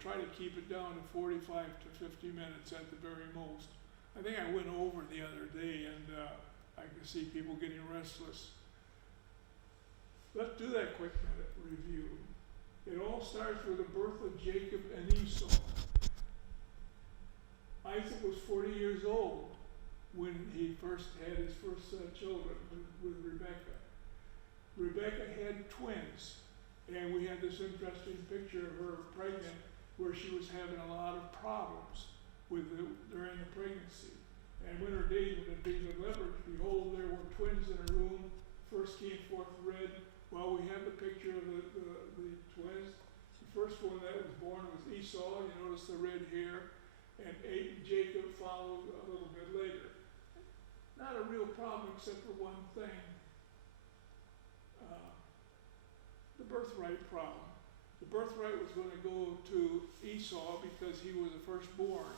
try to keep it down to 45 to 50 minutes at the very most. I think I went over the other day, and I can see people getting restless. Let's do that quick minute review. It all starts with the birth of Jacob and Esau. Isaac was 40 years old when he first had his first children with Rebekah. Rebekah had twins, and we had this interesting picture of her pregnant where she was having a lot of problems during the pregnancy. And when her days had been delivered, behold, there were twins in her womb. First came forth red. Well, we have the picture of the twins. The first one that was born was Esau. You notice the red hair. And Jacob followed a little bit later. Not a real problem except for one thing. The birthright problem. The birthright was going to go to Esau because he was the firstborn.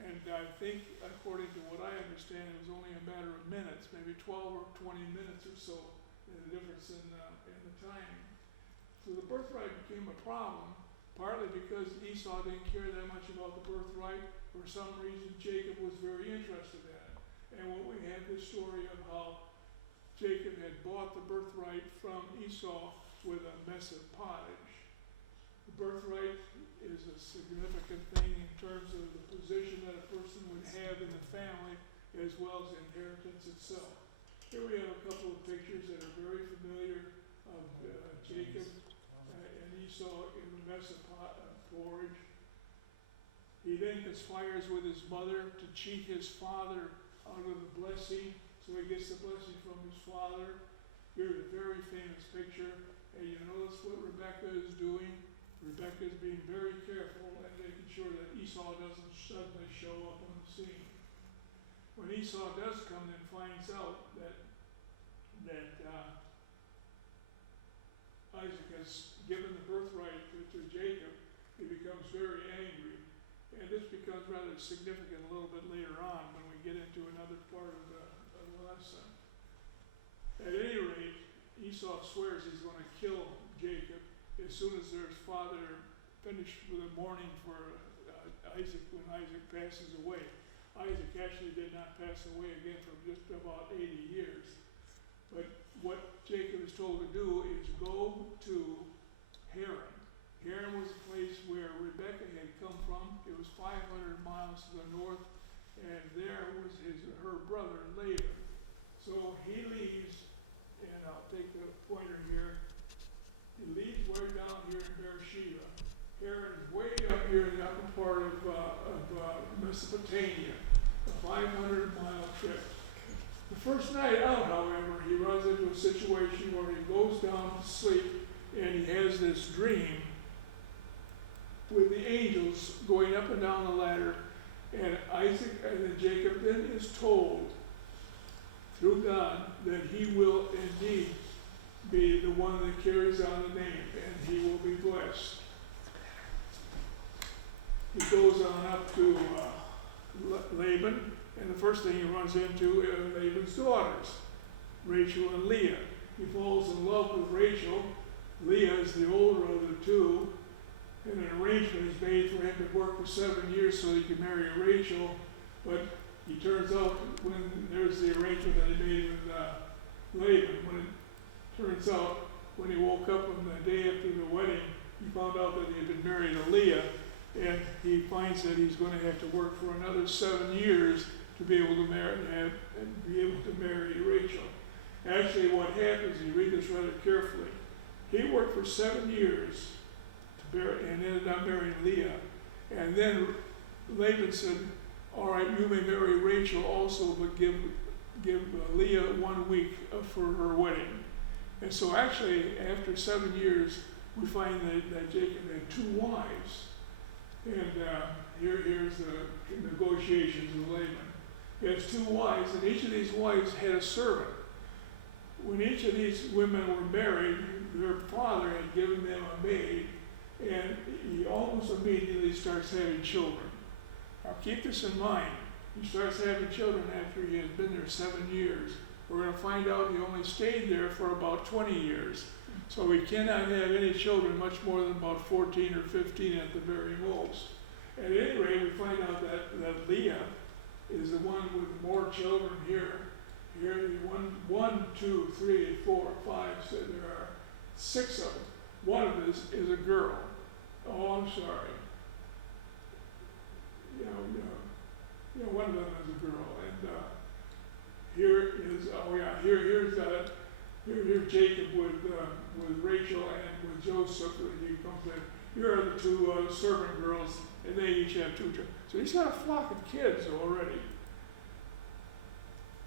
And I think, according to what I understand, it was only a matter of minutes, maybe 12 or 20 minutes or so, the difference in the timing. So the birthright became a problem, partly because Esau didn't care that much about the birthright. For some reason, Jacob was very interested in it. And when we had this story of how Jacob had bought the birthright from Esau with a mess of pottage. The birthright is a significant thing in terms of the position that a person would have in the family as well as the inheritance itself. Here we have a couple of pictures that are very familiar of Jacob and Esau in the mess of porridge. He then conspires with his mother to cheat his father out of the blessing, so he gets the blessing from his father. Here's a very famous picture, and you notice what Rebekah is doing. Rebekah is being very careful and making sure that Esau doesn't suddenly show up on the scene. When Esau does come and finds out that Isaac has given the birthright to Jacob, he becomes very angry. And this becomes rather significant a little bit later on when we get into another part of the lesson. At any rate, Esau swears he's going to kill Jacob as soon as their father finished with the mourning for Isaac when Isaac passes away. Isaac actually did not pass away again for just about 80 years. But what Jacob is told to do is go to Haran. Haran was a place where Rebekah had come from. It was 500 miles to the north, and there was her brother Laban. So he leaves, and I'll take the pointer here. He leaves way down here in Beersheba. Haran is way up here in the upper part of Mesopotamia, a 500-mile trip. The first night out, however, he runs into a situation where he goes down to sleep, and he has this dream with the angels going up and down the ladder, and Isaac and then Jacob then is told through God that he will indeed be the one that carries on the name, and he will be blessed. He goes on up to Laban, and the first thing he runs into are Laban's daughters, Rachel and Leah. He falls in love with Rachel. Leah is the older of the two, and an arrangement is made for him to work for 7 years so he can marry Rachel. But he turns out, when there's the arrangement that he made with Laban, when it turns out when he woke up on the day after the wedding, he found out that he had been married to Leah, and he finds that he's going to have to work for another 7 years to be able to marry Rachel. Actually, what happens, you read this rather carefully, he worked for 7 years and ended up marrying Leah. And then Laban said, all right, you may marry Rachel also, but give Leah 1 week for her wedding. And so actually, after 7 years, we find that Jacob had 2 wives. And here's the negotiations with Laban. He has 2 wives, and each of these wives had a servant. When each of these women were married, their father had given them a maid, and he almost immediately starts having children. Now keep this in mind. He starts having children after he has been there 7 years. We're going to find out he only stayed there for about 20 years. So he cannot have any children much more than about 14 or 15 at the very most. At any rate, we find out that Leah is the one with more children here. Here, one, two, three, four, five, so there are 6 of them. One of this is a girl. Oh, I'm sorry. One of them is a girl. And here's Jacob with Rachel and with Joseph. He comes in. Here are the 2 servant girls, and they each have 2 children. So he's got a flock of kids already.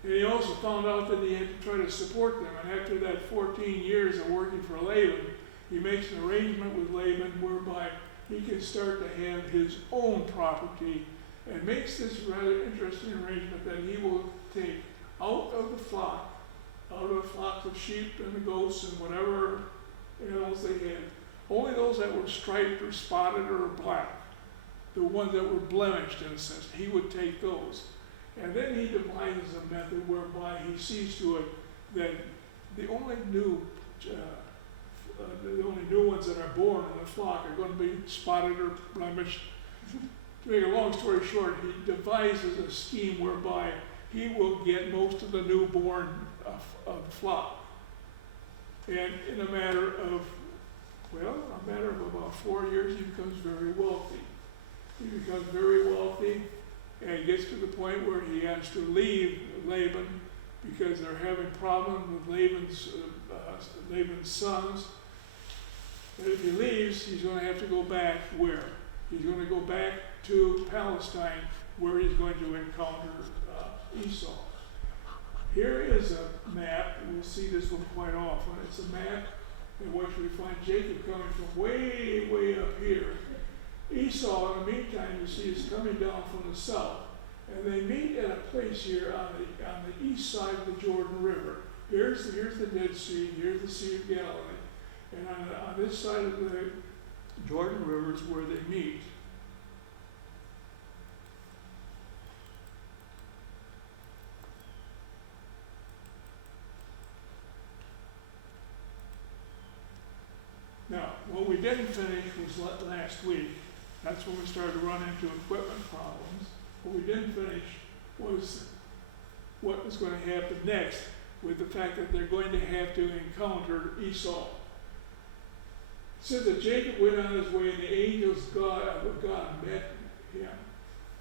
And he also found out that he had to try to support them. And after that 14 years of working for Laban, he makes an arrangement with Laban whereby he can start to have his own property, and makes this rather interesting arrangement that he will take out of the flocks of sheep and the goats and whatever animals they had, only those that were striped or spotted or black, the ones that were blemished in a sense, he would take those. And then he devises a method whereby he sees to it that the only new ones that are born in the flock are going to be spotted or blemished. To make a long story short, he devises a scheme whereby he will get most of the newborn of the flock. And in a matter of about 4 years, he becomes very wealthy. He becomes very wealthy and gets to the point where he has to leave Laban because they're having problems with Laban's sons. And if he leaves, he's going to have to go back where? He's going to go back to Palestine, where he's going to encounter Esau. Here is a map. We'll see this one quite often. It's a map in which we find Jacob coming from way, way up here. Esau, in the meantime, you see, is coming down from the south. And they meet at a place here on the east side of the Jordan River. Here's the Dead Sea, here's the Sea of Galilee. And on this side of the Jordan River is where they meet. Now, what we didn't finish was last week. That's when we started to run into equipment problems. What we didn't finish was what was going to happen next with the fact that they're going to have to encounter Esau. It says that Jacob went on his way and the angels of God met him.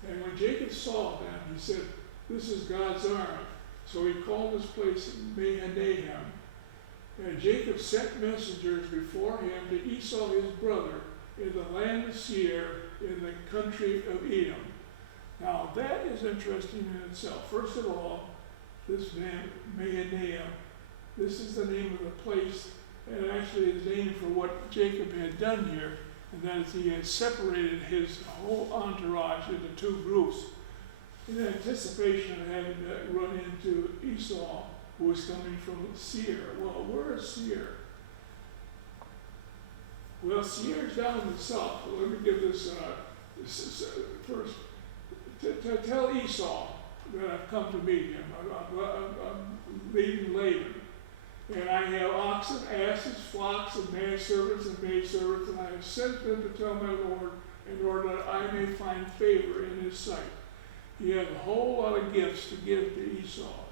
And when Jacob saw them, he said, "This is God's army." So he called this place Mahanaim. And Jacob sent messengers before him to Esau his brother in the land of Seir in the country of Edom. Now that is interesting in itself. First of all, this man, Mahanaim, this is the name of the place, and actually is named for what Jacob had done here, and that is he had separated his whole entourage into 2 groups in anticipation of having to run into Esau, who was coming from Seir. Well, where is Seir? Well, Seir is down in the south. Let me give this first. To tell Esau that I've come to meet him. I'm leaving Laban. And I have oxen, asses, flocks, and manservants and maidservants, and I have sent them to tell my Lord in order that I may find favor in his sight. He has a whole lot of gifts to give to Esau.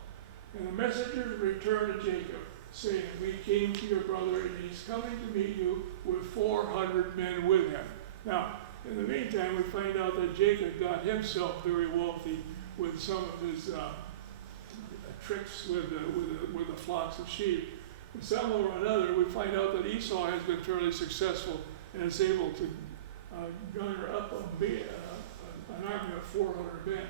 And the messengers returned to Jacob, saying, "We came to your brother, and he's coming to meet you with 400 men with him." Now, in the meantime, we find out that Jacob got himself very wealthy with some of his tricks with the flocks of sheep. And somehow or another, we find out that Esau has been fairly successful and is able to garner up an army of 400 men.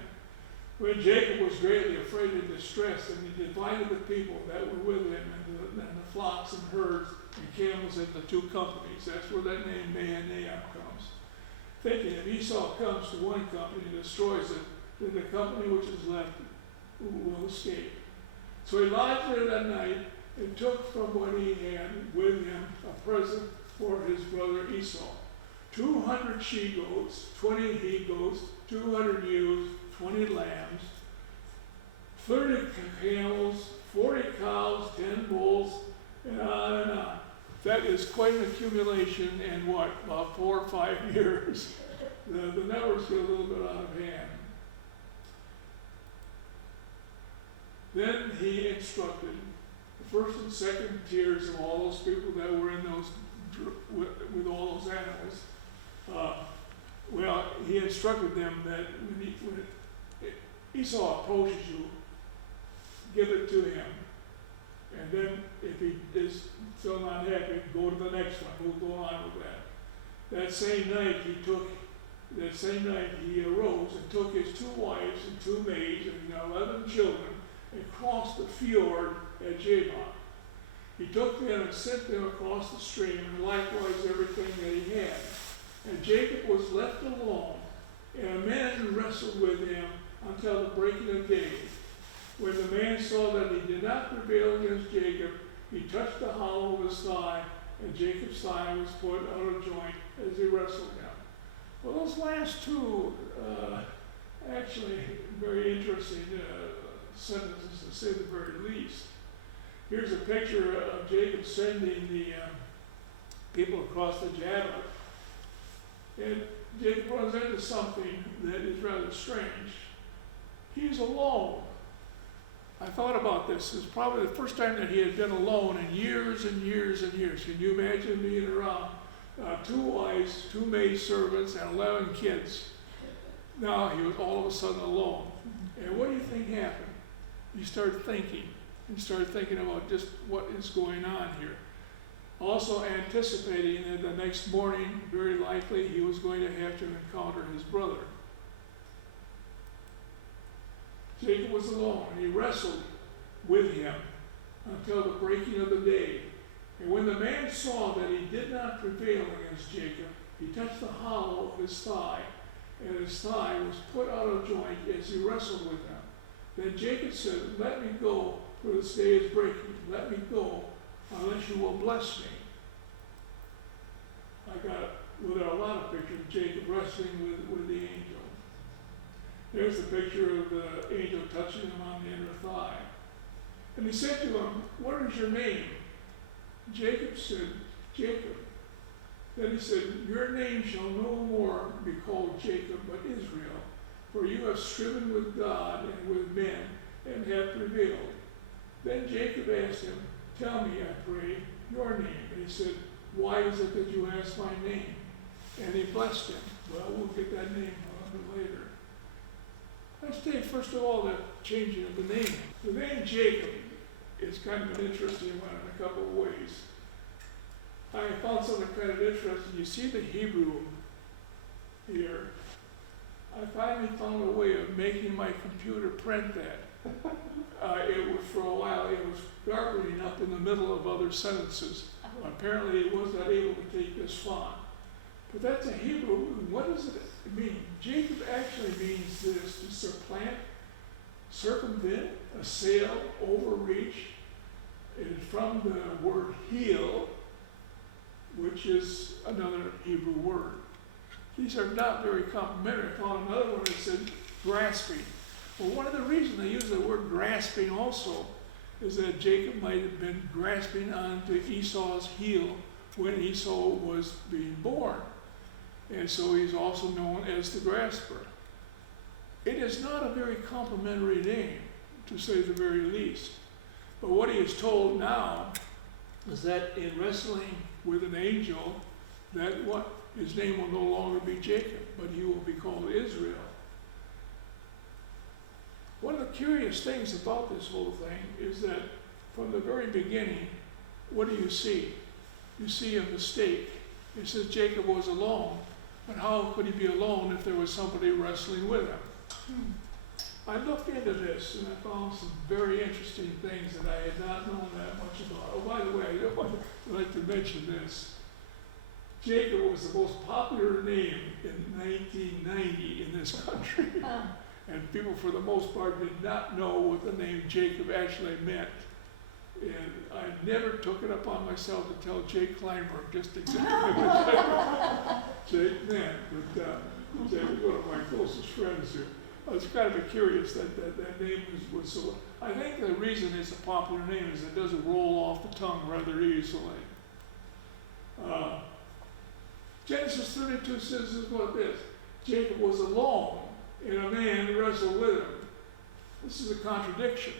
When Jacob was greatly afraid and distressed, and he divided the people that were with him and the flocks and herds and camels into 2 companies. That's where that name Mahanaim comes. Thinking if Esau comes to one company and destroys it, then the company which is left will escape. So he lodged there that night and took from what he had with him a present for his brother Esau. 200 she-goats, 20 he-goats, 200 ewes, 20 lambs, 30 camels, 40 cows, 10 bulls, and on and on. In that is quite an accumulation in what, about 4 or 5 years. The numbers get a little bit out of hand. Then he instructed the first and second tiers of all those people that were in those, with all those animals. Well, he instructed them that when Esau approaches you, give it to him. And then if he is still not happy, go to the next one. We'll go on with that. That same night he arose and took his 2 wives and 2 maids and 11 children and crossed the fjord at Jabbok. He took them and sent them across the stream, and likewise everything that he had. And Jacob was left alone, and a man wrestled with him until the breaking of day. When the man saw that he did not prevail against Jacob, he touched the hollow of his thigh, and Jacob's thigh was put out of joint as he wrestled him. Well, those last 2, actually very interesting sentences, to say the very least. Here's a picture of Jacob sending the people across the Jabbok. And Jacob runs into something that is rather strange. He's alone. I thought about this. It's probably the first time that he had been alone in years and years and years. Can you imagine being around 2 wives, 2 maidservants, and 11 kids? Now he was all of a sudden alone. And what do you think happened? You start thinking. You start thinking about just what is going on here. Also anticipating that the next morning, very likely, he was going to have to encounter his brother. Jacob was alone, and he wrestled with him until the breaking of the day. And when the man saw that he did not prevail against Jacob, he touched the hollow of his thigh, and his thigh was put out of joint as he wrestled with him. Then Jacob said, "Let me go, for this day is breaking. Let me go, unless you will bless me." There are a lot of pictures of Jacob wrestling with the angel. There's the picture of the angel touching him on the inner thigh. And he said to him, "What is your name?" Jacob said, "Jacob." Then he said, "Your name shall no more be called Jacob, but Israel, for you have striven with God and with men, and have prevailed." Then Jacob asked him, "Tell me, I pray, your name." And he said, "Why is it that you ask my name?" And he blessed him. Well, we'll get that name a little bit later. Let's take, first of all, the changing of the name. The name Jacob is kind of an interesting one in a couple of ways. I found something kind of interesting. You see the Hebrew here. I finally found a way of making my computer print that. It was, for a while, it was gargling up in the middle of other sentences. Apparently it was not able to take this font. But that's a Hebrew. What does it mean? Jacob actually means this: to supplant, circumvent, assail, overreach. It is from the word heel, which is another Hebrew word. These are not very complimentary. I found another one that said grasping. Well, one of the reasons they use the word grasping also is that Jacob might have been grasping onto Esau's heel when Esau was being born. And so he's also known as the grasper. It is not a very complimentary name, to say the very least. But what he is told now is that in wrestling with an angel, that what? His name will no longer be Jacob, but he will be called Israel. One of the curious things about this whole thing is that from the very beginning, what do you see? You see a mistake. It says Jacob was alone, but how could he be alone if there was somebody wrestling with him? I looked into this and I found some very interesting things that I had not known that much about. Oh, by the way, I'd like to mention this. Jacob was the most popular name in 1990 in this country. And people, for the most part, did not know what the name Jacob actually meant. And I never took it upon myself to tell Jake Kleinberg just exactly what Jake meant. But Jake was one of my closest friends here. It's kind of curious that name was so. I think the reason it's a popular name is it doesn't roll off the tongue rather easily. Genesis 32 says this is what this. Jacob was alone, and a man wrestled with him. This is a contradiction.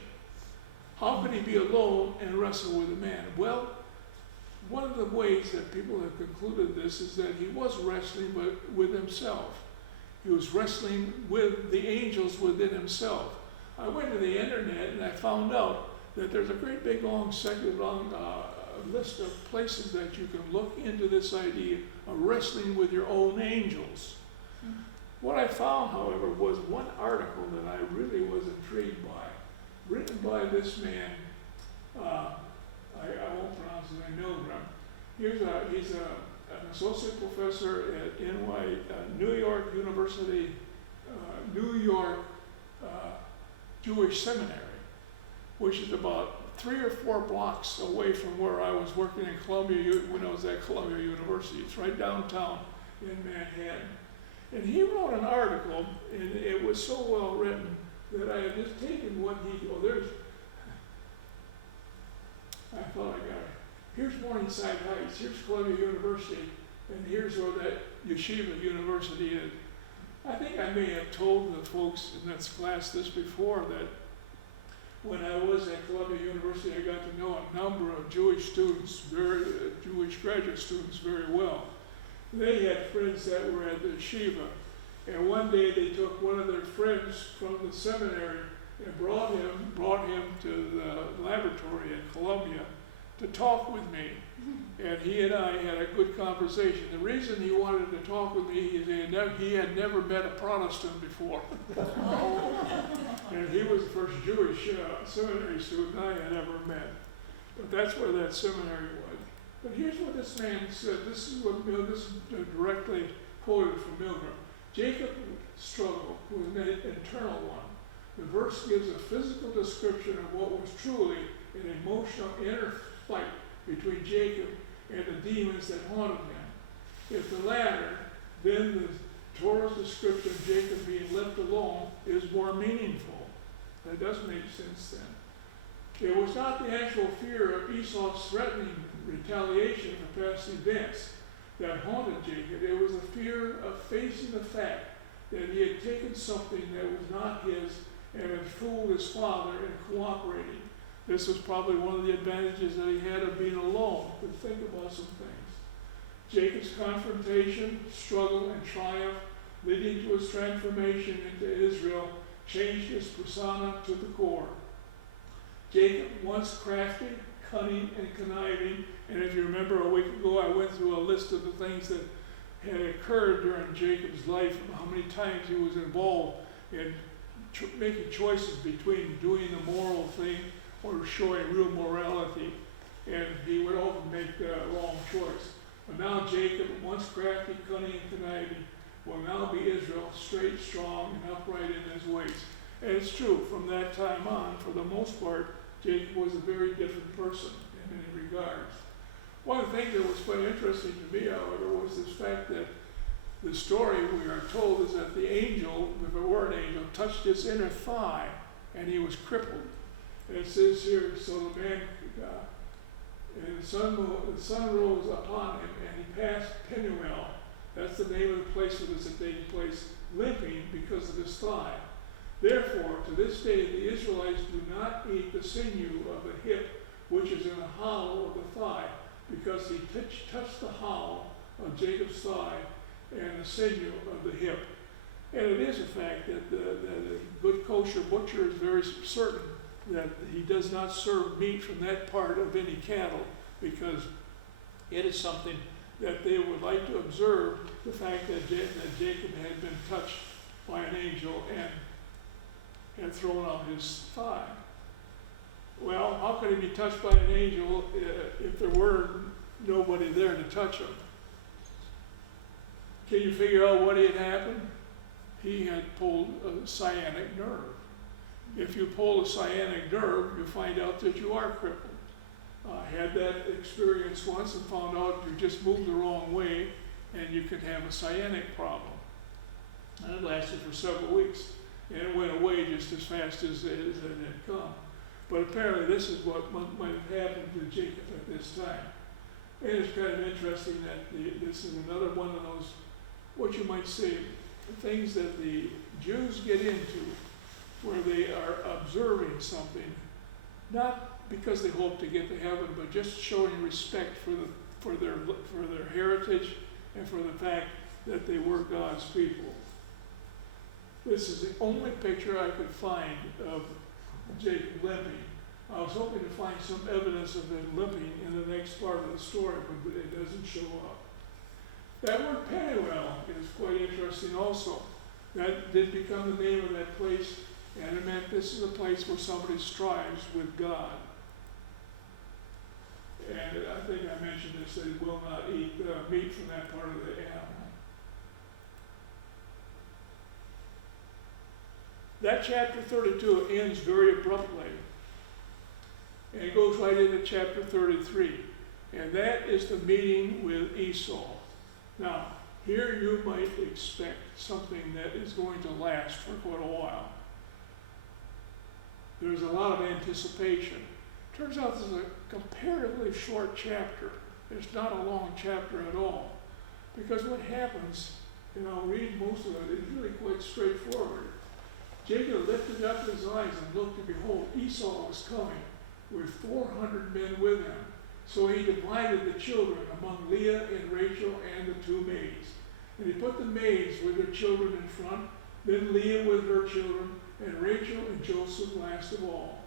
How could he be alone and wrestle with a man? Well, one of the ways that people have concluded this is that he was wrestling with himself. He was wrestling with the angels within himself. I went to the internet and I found out that there's a great big long list of places that you can look into this idea of wrestling with your own angels. What I found, however, was one article that I really was intrigued by, written by this man, I won't pronounce his name, Milgram. He's an associate professor at New York University, New York Jewish Seminary, which is about 3 or 4 blocks away from where I was working in Columbia when I was at Columbia University. It's right downtown in Manhattan. And he wrote an article, and it was so well written that I had just taken what I thought I got it. Here's Morningside Heights, here's Columbia University, and here's where that Yeshiva University is. I think I may have told the folks in that class this before, that when I was at Columbia University, I got to know a number of Jewish students, Jewish graduate students very well. They had friends that were at the yeshiva, and one day they took one of their friends from the seminary and brought him to the laboratory at Columbia to talk with me. And he and I had a good conversation. The reason he wanted to talk with me is he had never met a Protestant before. And he was the first Jewish seminary student I had ever met. But that's where that seminary was. But here's what this man said. This is directly quoted from Milgram. Jacob's struggle was an internal one. The verse gives a physical description of what was truly an emotional inner fight between Jacob and the demons that haunted him. If the latter, then the Torah's description of Jacob being left alone is more meaningful. That does make sense then. It was not the actual fear of Esau's threatening retaliation for past events that haunted Jacob. It was the fear of facing the fact that he had taken something that was not his and had fooled his father in cooperating. This was probably one of the advantages that he had of being alone, to think about some things. Jacob's confrontation, struggle, and triumph, leading to his transformation into Israel, changed his persona to the core. Jacob, once crafty, cunning, and conniving, and if you remember a week ago, I went through a list of the things that had occurred during Jacob's life, and how many times he was involved in making choices between doing the moral thing or showing real morality, and he would often make the wrong choice. But now Jacob, once crafty, cunning, and conniving, will now be Israel, straight, strong, and upright in his ways. And it's true, from that time on, for the most part, Jacob was a very different person in many regards. One of the things that was quite interesting to me, however, was this fact that the story we are told is that the angel, if it were an angel, touched his inner thigh, and he was crippled. And it says here, so the man, and the sun rose upon him, and he passed Penuel. That's the name of the place where this had taken place, limping because of his thigh. Therefore, to this day, the Israelites do not eat the sinew of the hip, which is in the hollow of the thigh, because he touched the hollow of Jacob's thigh and the sinew of the hip. And it is a fact that the good kosher butcher is very certain that he does not serve meat from that part of any cattle, because it is something that they would like to observe, the fact that Jacob had been touched by an angel and had thrown out his thigh. Well, how could he be touched by an angel if there were nobody there to touch him? Can you figure out what had happened? He had pulled a sciatic nerve. If you pull a sciatic nerve, you find out that you are crippled. I had that experience once and found out you just moved the wrong way and you can have a sciatic problem. And it lasted for several weeks, and it went away just as fast as it had come. But apparently this is what might have happened to Jacob at this time. And it's kind of interesting that this is another one of those, what you might say, things that the Jews get into, where they are observing something, not because they hope to get to heaven, but just showing respect for their heritage and for the fact that they were God's people. This is the only picture I could find of Jacob limping. I was hoping to find some evidence of him limping in the next part of the story, but it doesn't show up. That word Peniel is quite interesting also. That did become the name of that place, and it meant this is a place where somebody strives with God. And I think I mentioned this, they will not eat meat from that part of the animal. That chapter 32 ends very abruptly. And it goes right into chapter 33. And that is the meeting with Esau. Now, here you might expect something that is going to last for quite a while. There's a lot of anticipation. Turns out this is a comparatively short chapter. It's not a long chapter at all. Because what happens, and I'll read most of it, is really quite straightforward. Jacob lifted up his eyes and looked, and behold, Esau was coming with 400 men with him. So he divided the children among Leah and Rachel and the two maids. And he put the maids with their children in front, then Leah with her children, and Rachel and Joseph last of all.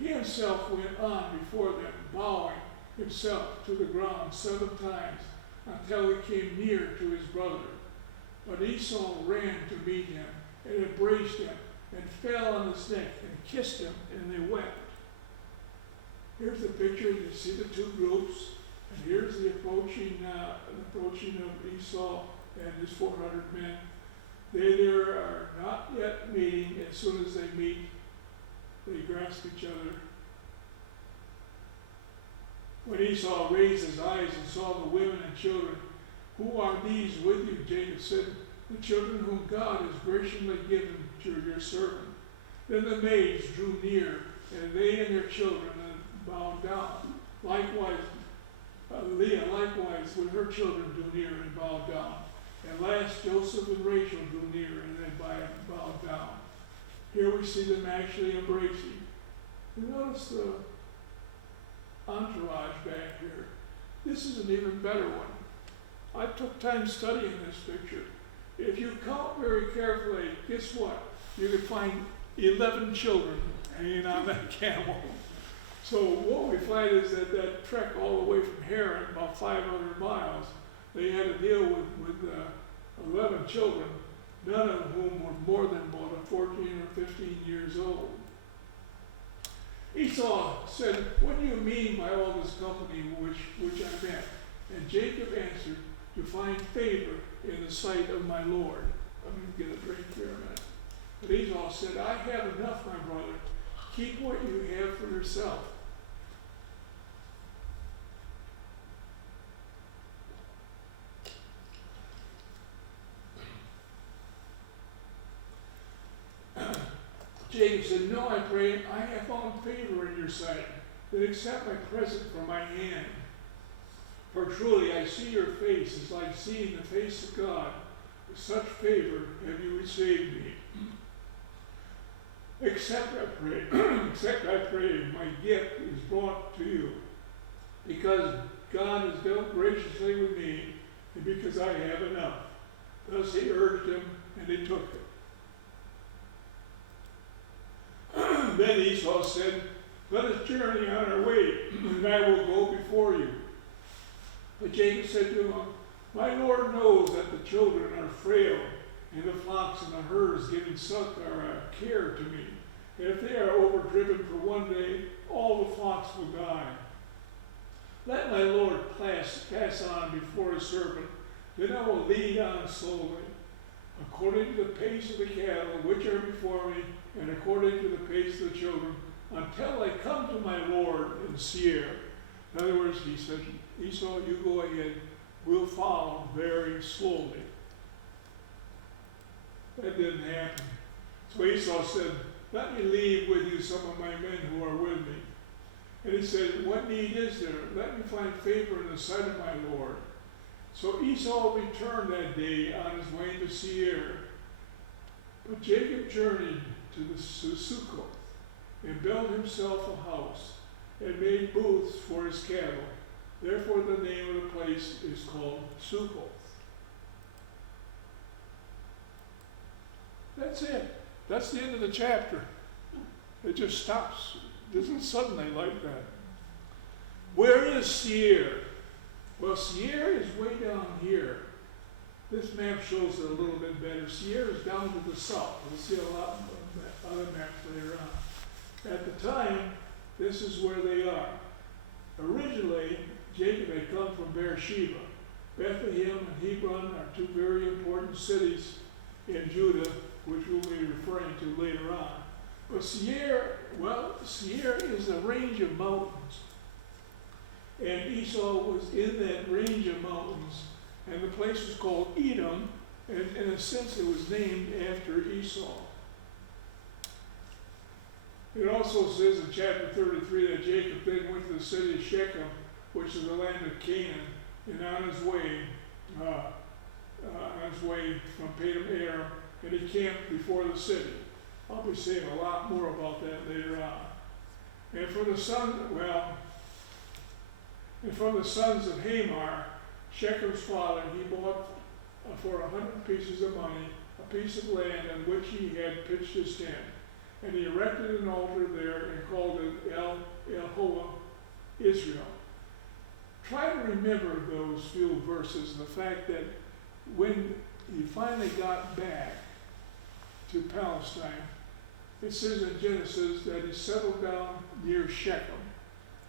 He himself went on before them, bowing himself to the ground 7 times, until he came near to his brother. But Esau ran to meet him, and embraced him, and fell on his neck, and kissed him, and they wept. Here's the picture. You see the two groups, and here's the approaching of Esau and his 400 men. They there are not yet meeting. As soon as they meet, they grasp each other. When Esau raised his eyes and saw the women and children, "Who are these with you?" Jacob said, "The children whom God has graciously given to your servant." Then the maids drew near, and they and their children bowed down. Likewise, Leah likewise with her children drew near and bowed down. And last, Joseph and Rachel drew near and they bowed down. Here we see them actually embracing. You notice the entourage back here. This is an even better one. I took time studying this picture. If you count very carefully, guess what? You can find 11 children hanging on that camel. So what we find is that trek all the way from Haran, about 500 miles, they had to deal with 11 children, none of whom were more than about 14 or 15 years old. Esau said, "What do you mean by all this company which I met?" And Jacob answered, "To find favor in the sight of my Lord." I'm going to get a drink here a minute. But Esau said, "I have enough, my brother. Keep what you have for yourself." Jacob said, "No, I pray, I have found favor in your sight. Then accept my present from my hand. For truly I see your face as like seeing the face of God. With such favor have you received me. Accept, I pray, my gift is brought to you, because God has dealt graciously with me, and because I have enough." Thus he urged him, and he took it. Then Esau said, "Let us journey on our way, and I will go before you." But Jacob said to him, "My Lord knows that the children are frail, and the flocks and the herds giving suck are a care to me. And if they are overdriven for one day, all the flocks will die. Let my Lord pass on before his servant, then I will lead on slowly, according to the pace of the cattle which are before me, and according to the pace of the children, until I come to my Lord in Seir." In other words, he said, "Esau, you go ahead, we'll follow very slowly." That didn't happen. So Esau said, "Let me leave with you some of my men who are with me." And he said, what need is there? Let me find favor in the sight of my Lord. So Esau returned that day on his way to Seir. But Jacob journeyed to Succoth and built himself a house and made booths for his cattle. Therefore the name of the place is called Succoth. That's it. That's the end of the chapter. It just stops. It isn't suddenly like that. Where is Seir? Well, Seir is way down here. This map shows it a little bit better. Seir is down to the south. We'll see a lot of other maps later on. At the time, this is where they are. Originally, Jacob had come from Beersheba. Bethlehem and Hebron are two very important cities in Judah, which we'll be referring to later on. But Seir is a range of mountains. And Esau was in that range of mountains, and the place was called Edom, and in a sense it was named after Esau. It also says in chapter 33 that Jacob then went to the city of Shechem, which is the land of Canaan, and on his way from Padam Aram, and he camped before the city. I'll be saying a lot more about that later on. And from the sons of Hamor, Shechem's father, he bought for 100 pieces of money a piece of land on which he had pitched his tent. And he erected an altar there and called it El-Hoa, Israel. Try to remember those few verses and the fact that when he finally got back to Palestine, it says in Genesis that he settled down near Shechem.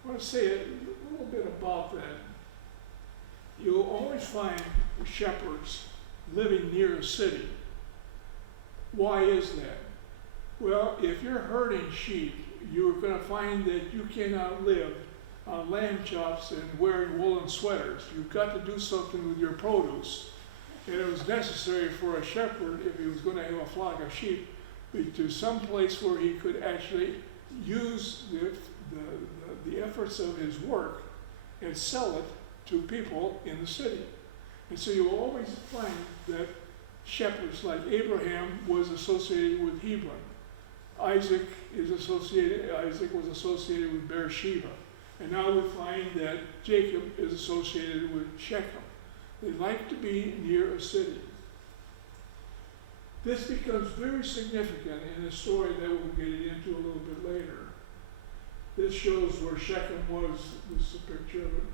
I want to say a little bit about that. You'll always find shepherds living near a city. Why is that? Well, if you're herding sheep, you're going to find that you cannot live on lamb chops and wearing woolen sweaters. You've got to do something with your produce. And it was necessary for a shepherd, if he was going to have a flock of sheep, to some place where he could actually use the efforts of his work and sell it to people in the city. And so you always find that shepherds, like Abraham was associated with Hebron. Isaac was associated with Beersheba. And now we find that Jacob is associated with Shechem. They like to be near a city. This becomes very significant in a story that we'll get into a little bit later. This shows where Shechem was. This is a picture of it.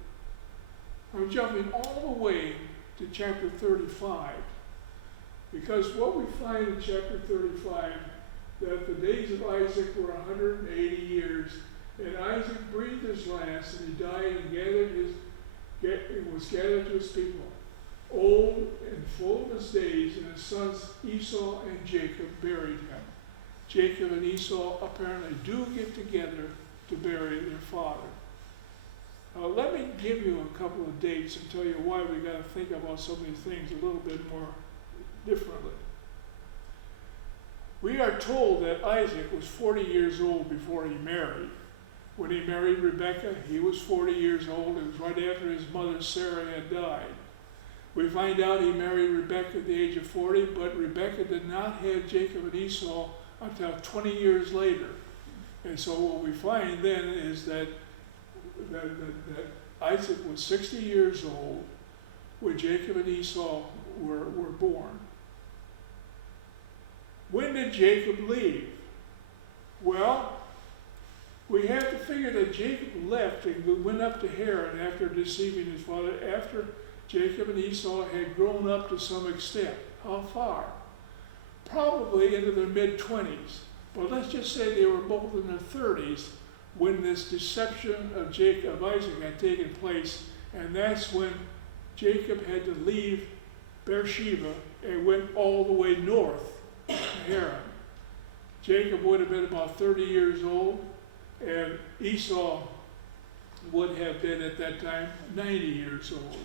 I'm jumping all the way to chapter 35, because what we find in chapter 35, that the days of Isaac were 180 years, and Isaac breathed his last, and he died and was gathered to his people, old and full of his days, and his sons Esau and Jacob buried him. Jacob and Esau apparently do get together to bury their father. Let me give you a couple of dates and tell you why we got to think about some of these things a little bit more differently. We are told that Isaac was 40 years old before he married. When he married Rebekah, he was 40 years old. It was right after his mother Sarah had died. We find out he married Rebekah at the age of 40, but Rebekah did not have Jacob and Esau until 20 years later. And so what we find then is that Isaac was 60 years old when Jacob and Esau were born. When did Jacob leave? Well, we have to figure that Jacob left and went up to Haran after deceiving his father, after Jacob and Esau had grown up to some extent. How far? Probably into their mid-20s. But let's just say they were both in their 30s when this deception of Isaac had taken place, and that's when Jacob had to leave Beersheba and went all the way north to Haran. Jacob would have been about 30 years old, and Esau would have been at that time 90 years old.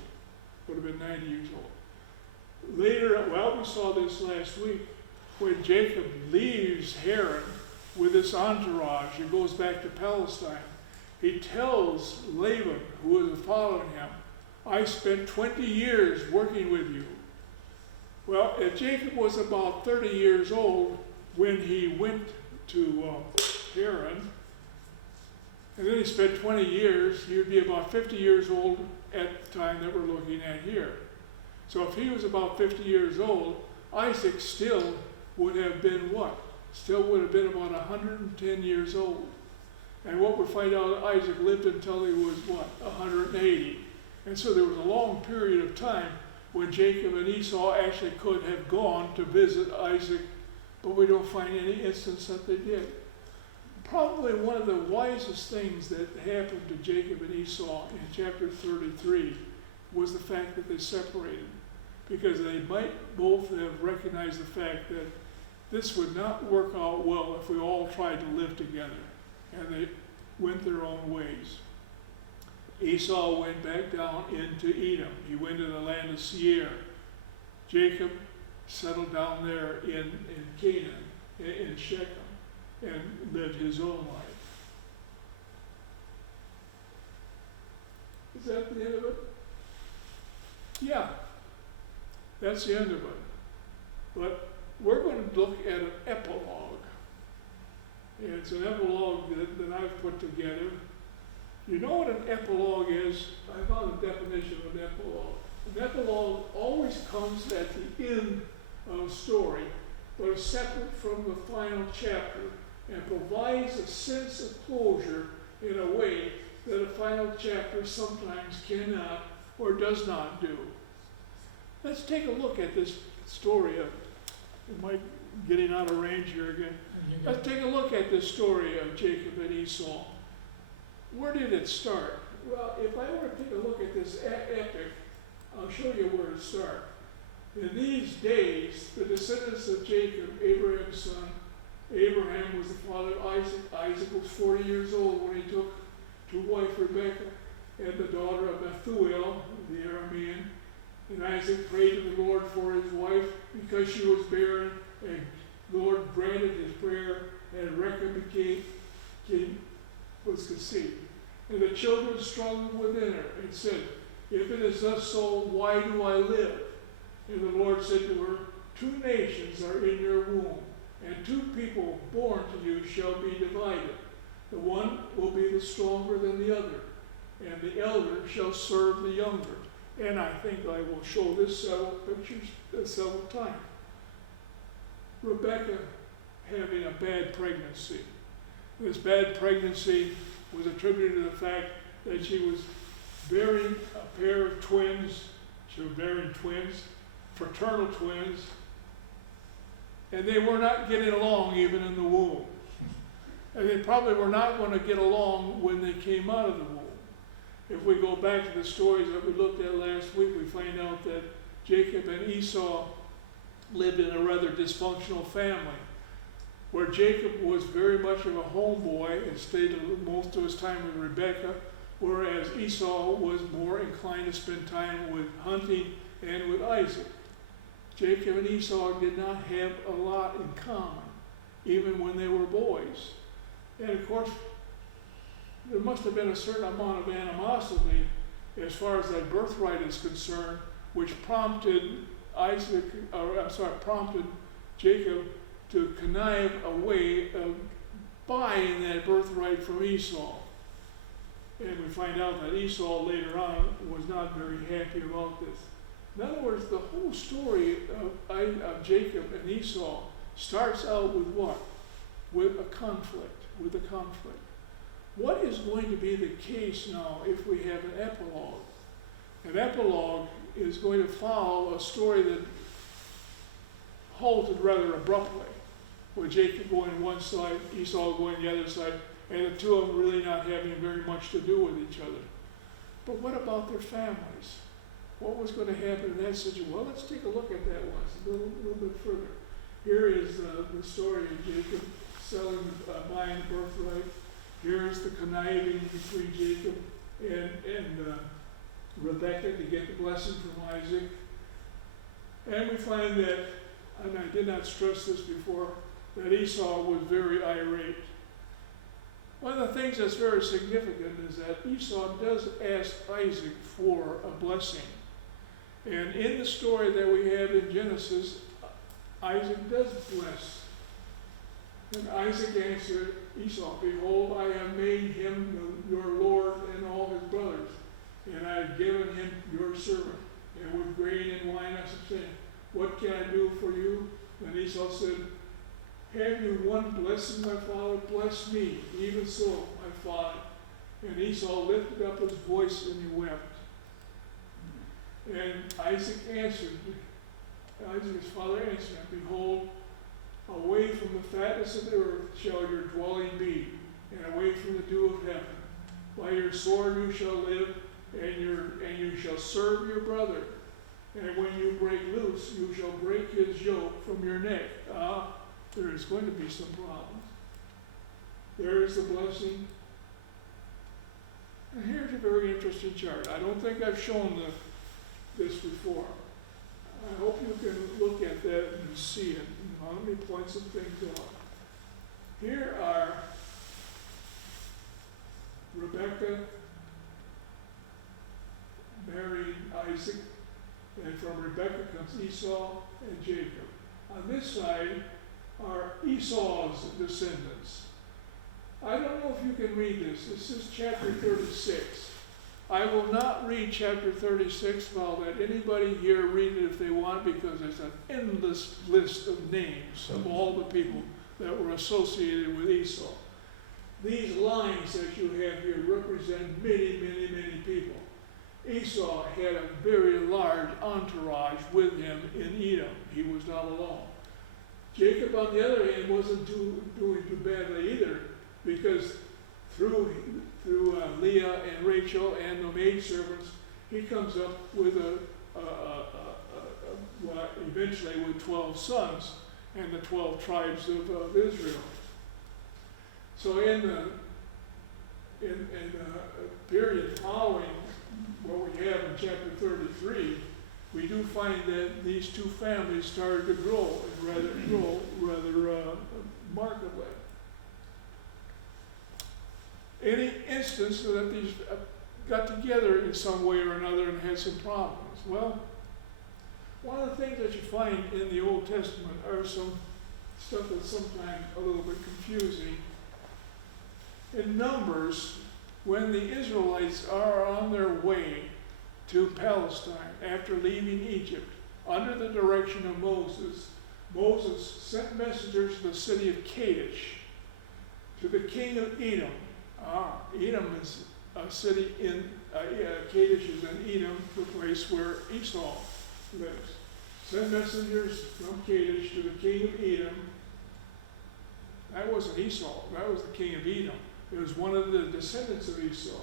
Would have been 90 years old. Later, we saw this last week, when Jacob leaves Haran with his entourage and goes back to Palestine. he tells Laban, who was following him, I spent 20 years working with you. Well, if Jacob was about 30 years old when he went to Haran, and then he spent 20 years, he would be about 50 years old at the time that we're looking at here. So if he was about 50 years old, Isaac still would have been what? Still would have been about 110 years old. And what we find out, Isaac lived until he was what? 180. And so there was a long period of time when Jacob and Esau actually could have gone to visit Isaac, but we don't find any instance that they did. Probably one of the wisest things that happened to Jacob and Esau in chapter 33 was the fact that they separated, because they might both have recognized the fact that this would not work out well if we all tried to live together, and they went their own ways. Esau went back down into Edom. He went to the land of Seir. Jacob settled down there in Canaan, in Shechem, and lived his own life. Is that the end of it? Yeah, that's the end of it. But we're going to look at an epilogue. It's an epilogue that I've put together. You know what an epilogue is? I found a definition of an epilogue. An epilogue always comes at the end of a story, but is separate from the final chapter and provides a sense of closure in a way that a final chapter sometimes cannot or does not do. Let's take a look at this story of, am I getting out of range here again? Let's take a look at this story of Jacob and Esau. Where did it start? Well, if I were to take a look at this epic, I'll show you where it started. In these days, the descendants of Jacob, Abraham's son, Abraham was the father of Isaac. Isaac was 40 years old when he took to wife Rebekah and the daughter of Bethuel, the Aramean. And Isaac prayed to the Lord for his wife because she was barren, and the Lord granted his prayer, and Rebekah was conceived. And the children struggled within her and said, if it is thus so, why do I live? And the Lord said to her, 2 nations are in your womb, and 2 people born to you shall be divided. The one will be the stronger than the other, and the elder shall serve the younger. And I think I will show this several pictures several times. Rebekah having a bad pregnancy. This bad pregnancy was attributed to the fact that she was bearing a pair of twins. She was bearing twins, fraternal twins, and they were not getting along even in the womb. And they probably were not going to get along when they came out of the womb. If we go back to the stories that we looked at last week, we find out that Jacob and Esau lived in a rather dysfunctional family, where Jacob was very much of a homeboy and stayed most of his time with Rebekah, whereas Esau was more inclined to spend time with hunting and with Isaac. Jacob and Esau did not have a lot in common, even when they were boys. And of course, there must have been a certain amount of animosity as far as that birthright is concerned, which prompted Jacob to connive a way of buying that birthright from Esau. And we find out that Esau later on was not very happy about this. In other words, the whole story of Jacob and Esau starts out with what? With a conflict. What is going to be the case now if we have an epilogue? An epilogue is going to follow a story that halted rather abruptly, with Jacob going one side, Esau going the other side, and the two of them really not having very much to do with each other. But what about their families? What was going to happen in that situation? Well, let's take a look at that one a little bit further. Here is the story of Jacob buying the birthright. Here's the conniving between Jacob and Rebekah to get the blessing from Isaac. And we find that, and I did not stress this before, that Esau was very irate. One of the things that's very significant is that Esau does ask Isaac for a blessing. And in the story that we have in Genesis, Isaac does bless. And Isaac answered Esau, "Behold, I have made him your Lord and all his brothers, and I have given him your servant, and with grain and wine I sustain. What can I do for you?" And Esau said, "Have you one blessing, my father? Bless me, even so, my father." And Esau lifted up his voice and he wept. And Isaac answered, Isaac's father answered him, "Behold, away from the fatness of the earth shall your dwelling be, and away from the dew of heaven. By your sword you shall live, and you shall serve your brother. And when you break loose, you shall break his yoke from your neck." There is going to be some problems. There is the blessing. And here's a very interesting chart. I don't think I've shown this before. I hope you can look at that and see it. Let me point some things out. Here are Rebekah married Isaac, and from Rebekah comes Esau and Jacob. On this side are Esau's descendants. I don't know if you can read this. This is chapter 36. I will not read chapter 36, but I'll let anybody here read it if they want, because there's an endless list of names of all the people that were associated with Esau. These lines that you have here represent many, many, many people. Esau had a very large entourage with him in Edom. He was not alone. Jacob, on the other hand, wasn't doing too badly either, because through Leah and Rachel and the maidservants, he comes up with eventually with 12 sons and the 12 tribes of Israel. So in the period following what we have in chapter 33, we do find that these two families started to grow rather markedly. Any instance that these got together in some way or another and had some problems? Well, one of the things that you find in the Old Testament are some stuff that's sometimes a little bit confusing. In Numbers, when the Israelites are on their way to Palestine after leaving Egypt, under the direction of Moses, Moses sent messengers to the city of Kadesh, to the king of Edom. Edom is a city Kadesh is in Edom, the place where Esau lives. Send messengers from Kadesh to the king of Edom. That wasn't Esau, that was the king of Edom. It was one of the descendants of Esau.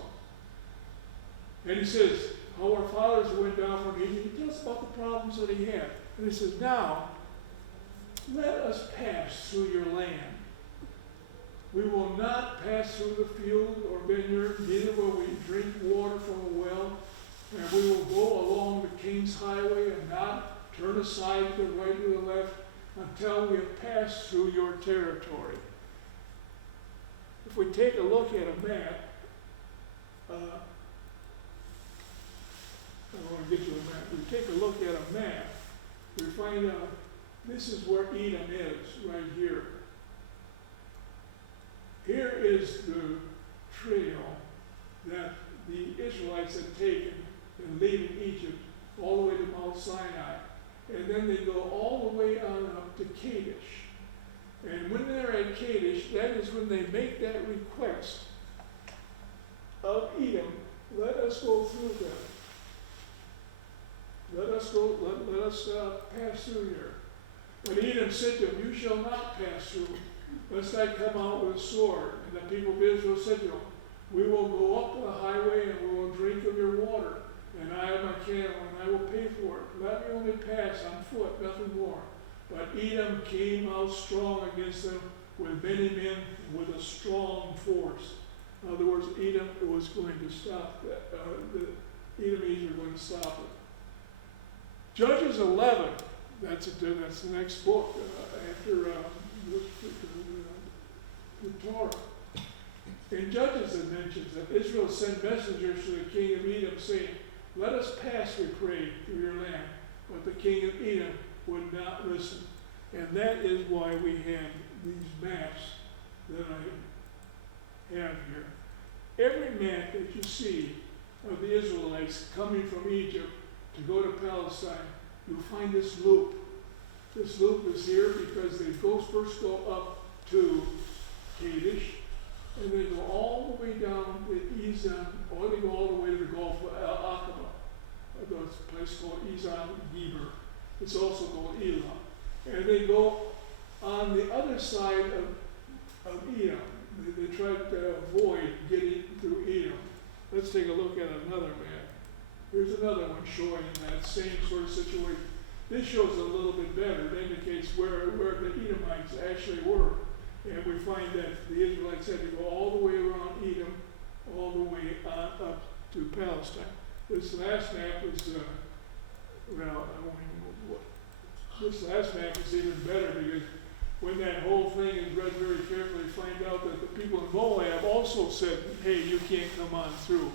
And he says, how our fathers went down from Egypt. He tells about the problems that he had. And he says, now, let us pass through your land. We will not pass through the field or vineyard, neither will we drink water from a well, and we will go along the king's highway and not turn aside to the right or the left until we have passed through your territory. If we take a look at a map, I want to get to a map. If we take a look at a map, we find out this is where Edom is, right here. Here is the trail that the Israelites had taken in leaving Egypt all the way to Mount Sinai. And then they go all the way on up to Kadesh. And when they're at Kadesh, that is when they make that request of Edom, let us go through them. Let us pass through here. But Edom said to him, you shall not pass through, lest I come out with a sword. And the people of Israel said to him, we will go up the highway and we will drink of your water. And I have my cattle and I will pay for it. Let me only pass on foot, nothing more. But Edom came out strong against them with many men, with a strong force. In other words, Edom was going to stop that. The Edomites were going to stop it. Judges 11, that's the next book after the Torah. In Judges it mentions that Israel sent messengers to the king of Edom saying, "Let us pass, we pray, through your land." But the king of Edom would not listen. And that is why we have these maps that I have here. Every map that you see of the Israelites coming from Egypt to go to Palestine, you'll find this loop. This loop is here because they first go up to Kadesh, and they go all the way down to Ezon, or they go all the way to the Gulf of Aqaba, this place called Ezon Geber. It's also called Elah. And they go on the other side of Edom. They try to avoid getting through Edom. Let's take a look at another map. Here's another one showing that same sort of situation. This shows a little bit better. It indicates where the Edomites actually were. And we find that the Israelites had to go all the way around Edom, all the way on up to Palestine. This last map is, this last map is even better because when that whole thing is read very carefully, find out that the people in Moab also said, "Hey, you can't come on through."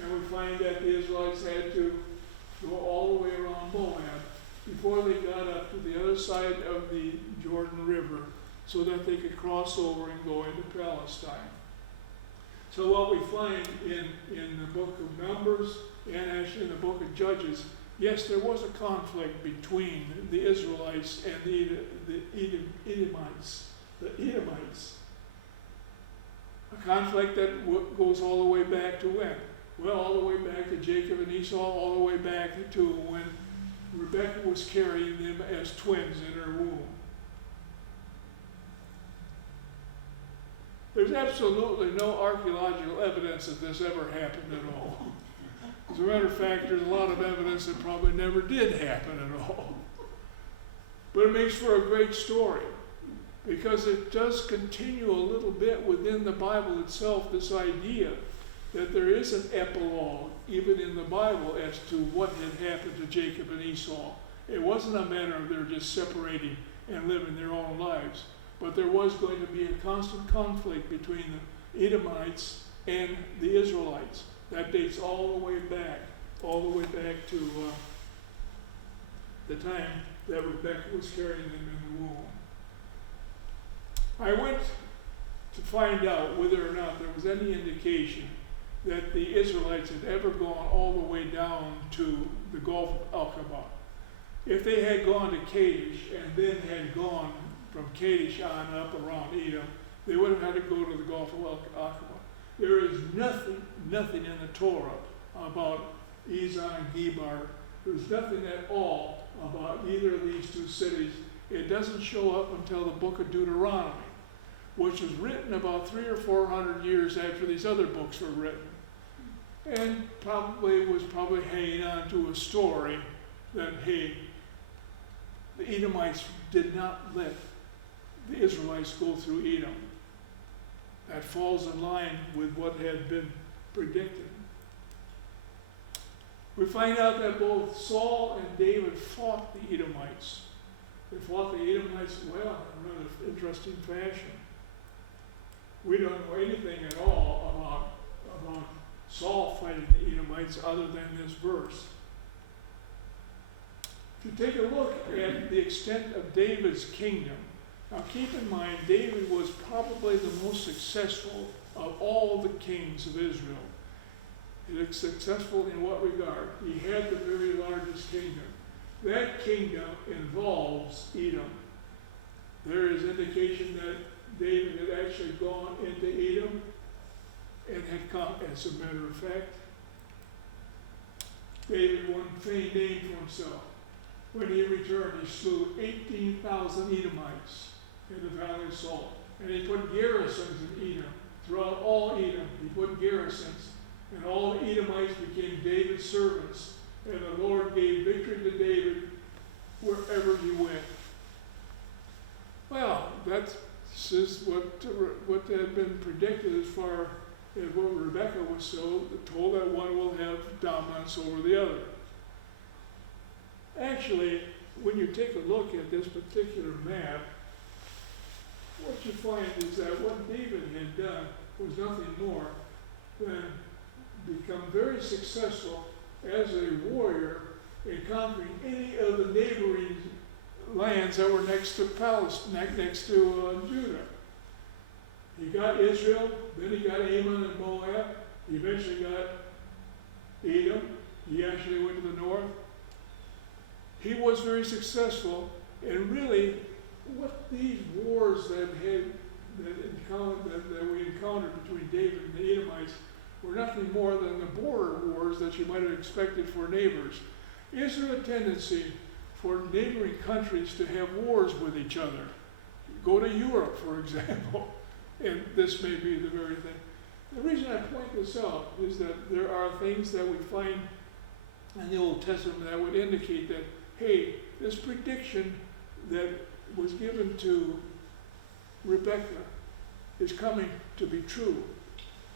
And we find that the Israelites had to go all the way around Moab before they got up to the other side of the Jordan River so that they could cross over and go into Palestine. So what we find in the book of Numbers and actually in the book of Judges, yes, there was a conflict between the Israelites and the Edomites. A conflict that goes all the way back to when? Well, all the way back to Jacob and Esau, all the way back to when Rebekah was carrying them as twins in her womb. There's absolutely no archaeological evidence that this ever happened at all. As a matter of fact, there's a lot of evidence that probably never did happen at all. But it makes for a great story because it does continue a little bit within the Bible itself, this idea that there is an epilogue, even in the Bible, as to what had happened to Jacob and Esau. It wasn't a matter of they're just separating and living their own lives, but there was going to be a constant conflict between the Edomites and the Israelites. That dates all the way back to the time that Rebekah was carrying them in the womb. I went to find out whether or not there was any indication that the Israelites had ever gone all the way down to the Gulf of Aqaba. If they had gone to Kadesh and then had gone from Kadesh on up around Edom, they would have had to go to the Gulf of Aqaba. There is nothing in the Torah about Ezon and Geber. There's nothing at all about either of these two cities. It doesn't show up until the book of Deuteronomy, which was written about 300 or 400 years after these other books were written. And was probably hanging on to a story that, hey, the Edomites did not let the Israelites go through Edom. That falls in line with what had been predicted. We find out that both Saul and David fought the Edomites. They fought the Edomites well in a rather interesting fashion. We don't know anything at all about Saul fighting the Edomites other than this verse. If you take a look at the extent of David's kingdom, now keep in mind, David was probably the most successful of all the kings of Israel. He was successful in what regard? He had the very largest kingdom. That kingdom involves Edom. There is indication that David had actually gone into Edom and had come, as a matter of fact. David won famed name for himself. When he returned, he slew 18,000 Edomites in the Valley of Salt. And he put garrisons in Edom. Throughout all Edom, he put garrisons. And all the Edomites became David's servants. And the Lord gave victory to David wherever he went. Well, that's just what had been predicted as far as what Rebekah was told that one will have dominance over the other. Actually, when you take a look at this particular map, what you find is that what David had done was nothing more than become very successful as a warrior in conquering any of the neighboring lands that were next to Palestine, next to Judah. He got Israel, then he got Ammon and Moab. He eventually got Edom. He actually went to the north. He was very successful, and really, what these wars that we encountered between David and the Edomites were nothing more than the border wars that you might have expected for neighbors. Is there a tendency for neighboring countries to have wars with each other? Go to Europe, for example, and this may be the very thing. The reason I point this out is that there are things that we find in the Old Testament that would indicate that, hey, this prediction that was given to Rebekah is coming to be true.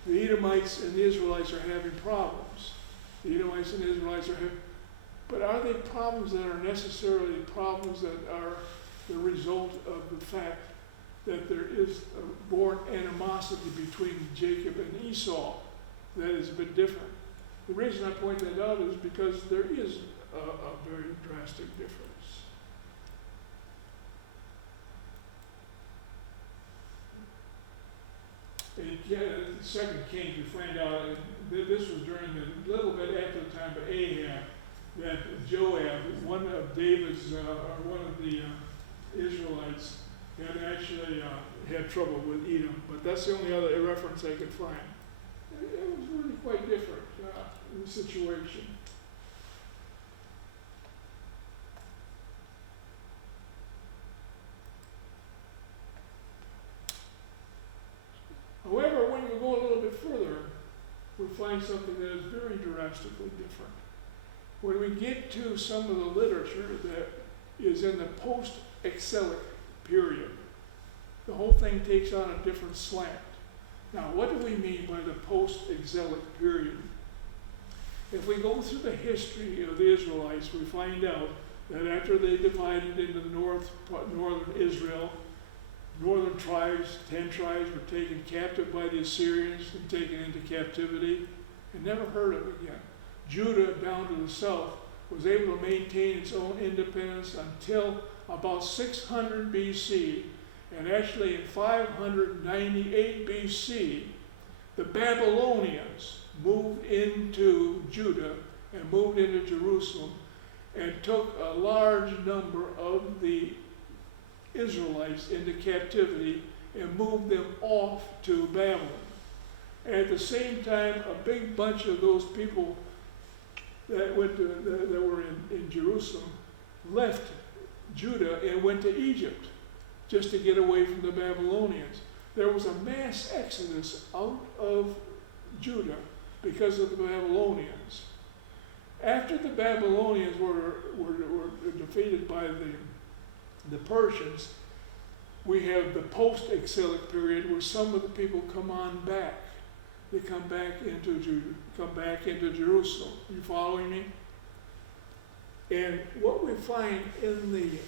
The Edomites and the Israelites are having problems. The Edomites and the Israelites are having, but are they problems that are necessarily problems that are the result of the fact that there is a born animosity between Jacob and Esau that is a bit different? The reason I point that out is because there is a very drastic difference. In 2 Kings, we find out this was during a little bit after the time of Ahab, that Joab, one of David's, or one of the Israelites, had actually had trouble with Edom. But that's the only other reference I could find. It was really quite different in the situation. However, when you go a little bit further, we find something that is very drastically different. When we get to some of the literature that is in the post-exilic period, the whole thing takes on a different slant. Now, what do we mean by the post-exilic period? If we go through the history of the Israelites, we find out that after they divided into the northern Israel, northern tribes, 10 tribes, were taken captive by the Assyrians and taken into captivity and never heard of again. Judah, down to the south, was able to maintain its own independence until about 600 BC. And actually in 598 BC, the Babylonians moved into Judah and moved into Jerusalem and took a large number of the Israelites into captivity and moved them off to Babylon. And at the same time, a big bunch of those people that were in Jerusalem left Judah and went to Egypt just to get away from the Babylonians. There was a mass exodus out of Judah because of the Babylonians. After the Babylonians were defeated by the Persians, we have the post-exilic period where some of the people come on back. They come back into Jerusalem. You following me? And what we find in the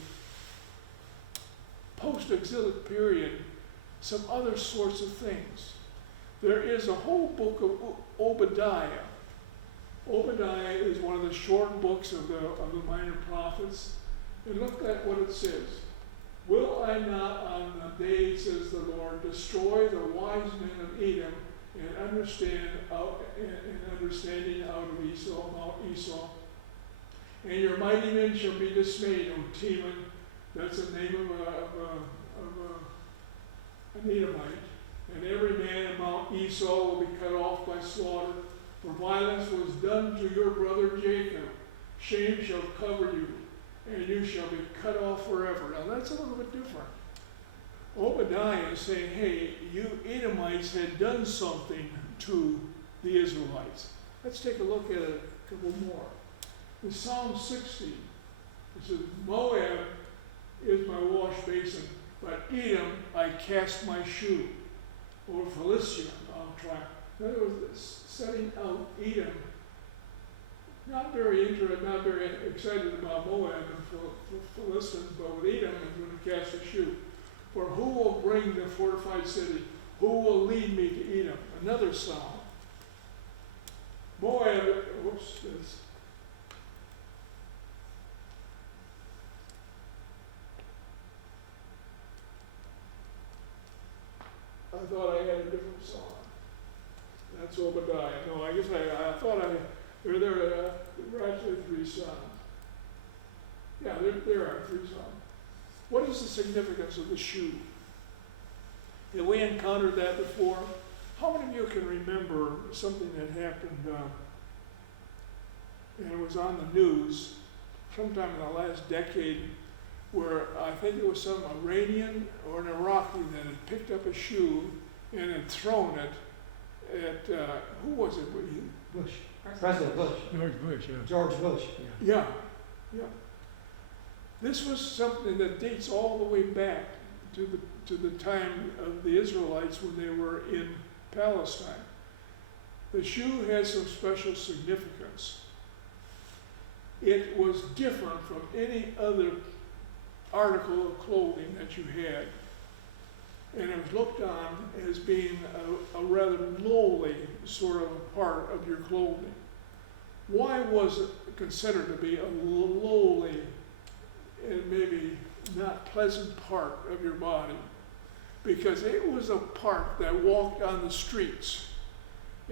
post-exilic period, some other sorts of things. There is a whole book of Obadiah. Obadiah is one of the short books of the minor prophets. And look at what it says. Will I not on the day, says the Lord, destroy the wise men of Edom and understanding out of Mount Esau? And your mighty men shall be dismayed, O Teman. That's the name of an Edomite. And every man of Mount Esau will be cut off by slaughter. For violence was done to your brother Jacob. Shame shall cover you, and you shall be cut off forever. Now that's a little bit different. Obadiah is saying, hey, you Edomites had done something to the Israelites. Let's take a look at a couple more. In Psalm 60, it says, Moab is my wash basin, but Edom I cast my shoe. Or Philistia, I'll try. In other words, setting out Edom. Not very interested, not very excited about Moab and Philistines, but with Edom, I'm going to cast a shoe. For who will bring the fortified city? Who will lead me to Edom? another psalm. Moab, whoops, this. I thought I had a different psalm. That's Obadiah. No, I guess I thought there are actually three psalms. Yeah, there are three psalms. What is the significance of the shoe? Have we encountered that before? How many of you can remember something that happened, and it was on the news sometime in the last decade, where I think it was some Iranian or an Iraqi that had picked up a shoe and had thrown it at, who was it? Bush. President Bush. George Bush, yeah. George Bush. Yeah, yeah. This was something that dates all the way back to the time of the Israelites when they were in Palestine. The shoe has some special significance. It was different from any other article of clothing that you had, and it was looked on as being a rather lowly sort of part of your clothing. Why was it considered to be a lowly and maybe not pleasant part of your body? Because it was a part that walked on the streets.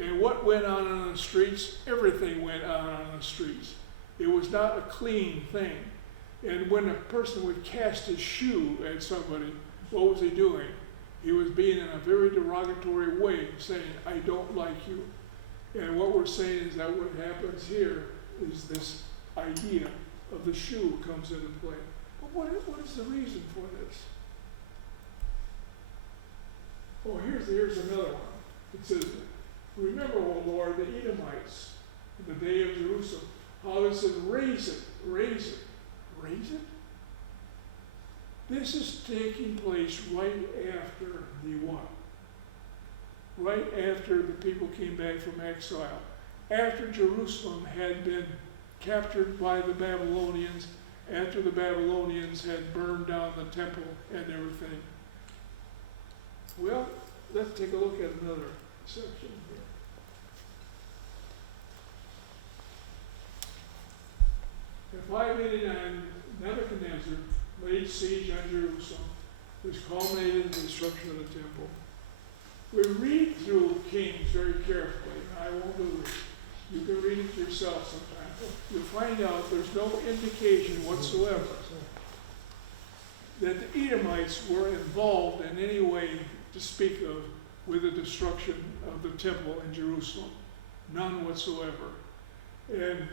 And what went on the streets? Everything went on the streets. It was not a clean thing. And when a person would cast his shoe at somebody, what was he doing? He was being in a very derogatory way, saying, I don't like you. And what we're saying is that what happens here is this idea of the shoe comes into play. But what is the reason for this? Oh, here's another one. It says, remember, O Lord, the Edomites in the day of Jerusalem, how it said, raise it, raise it. Raise it? This is taking place right after the what? Right after the people came back from exile. After Jerusalem had been captured by the Babylonians, after the Babylonians had burned down the temple and everything. Well, let's take a look at another section here. In 589, Nebuchadnezzar laid siege on Jerusalem, which culminated in the destruction of the temple. We read through Kings very carefully. I won't do this. You can read it yourself sometime. You'll find out there's no indication whatsoever that the Edomites were involved in any way to speak of with the destruction of the temple in Jerusalem. None whatsoever. And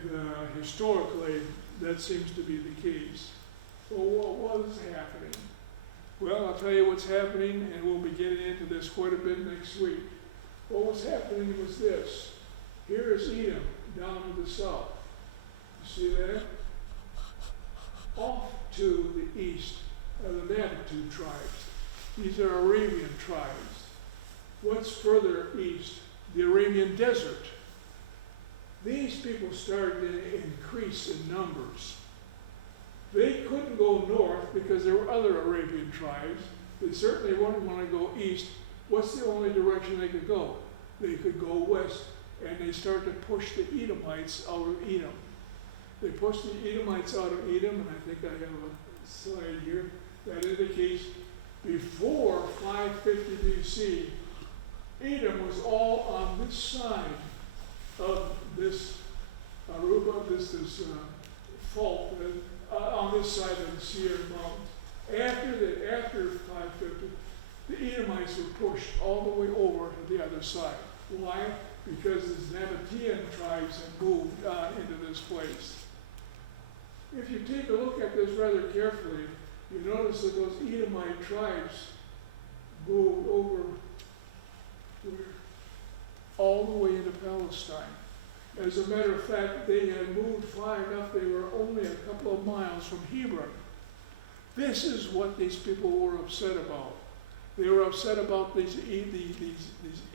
historically, that seems to be the case. Well, what was happening? Well, I'll tell you what's happening, and we'll be getting into this quite a bit next week. What was happening was this. Here is Edom, down to the south. You see that? Off to the east are the Nabatean tribes. These are Arabian tribes. What's further east? The Arabian desert. These people started to increase in numbers. They couldn't go north because there were other Arabian tribes. They certainly wouldn't want to go east. What's the only direction they could go? They could go west, and they started to push the Edomites out of Edom. They pushed the Edomites out of Edom, and I think I have a slide here that indicates before 550 BC, Edom was all on this side of this Aruba, this fault, on this side of the Sierra Mountains. After 550, the Edomites were pushed all the way over to the other side. Why? Because the Nabatean tribes had moved on into this place. If you take a look at this rather carefully, you notice that those Edomite tribes moved over all the way into Palestine. As a matter of fact, they had moved far enough, they were only a couple of miles from Hebron. This is what these people were upset about. They were upset about these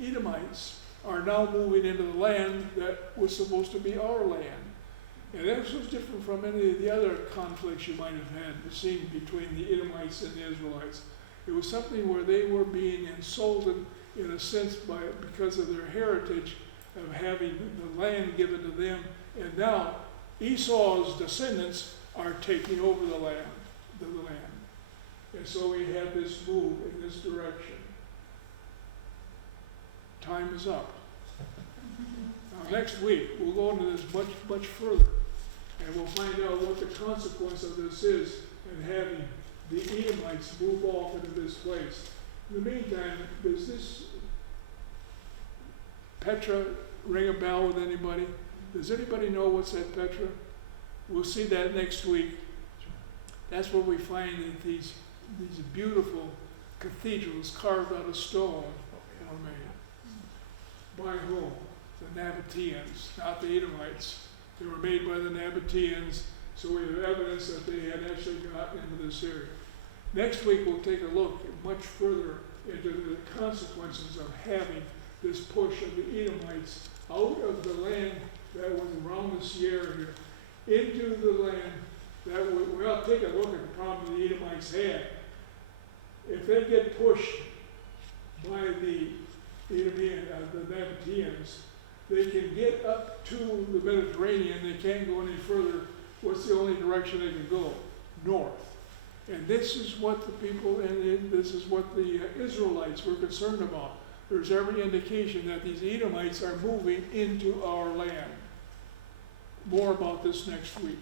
Edomites are now moving into the land that was supposed to be our land. And this was different from any of the other conflicts you might have had seen between the Edomites and the Israelites. It was something where they were being insulted in a sense, because of their heritage of having the land given to them. And now Esau's descendants are taking over the land. And so we have this move in this direction. Time is up. Now, next week, we'll go into this much, much further. And we'll find out what the consequence of this is in having the Edomites move off into this place. In the meantime, does this Petra ring a bell with anybody? Does anybody know what's at Petra? We'll see that next week. That's where we find that these beautiful cathedrals carved out of stone are made. By whom? The Nabateans, not the Edomites. They were made by the Nabateans, so we have evidence that they had actually gotten into this area. Next week we'll take a look much further into the consequences of having this push of the Edomites out of the land that was around the Sierra here, into the land that we'll take a look at the problem the Edomites had. If they get pushed by the Nabateans, they can get up to the Mediterranean. They can't go any further. What's the only direction they can go? North. And this is what the people, and this is what the Israelites were concerned about. There's every indication that these Edomites are moving into our land. More about this next week.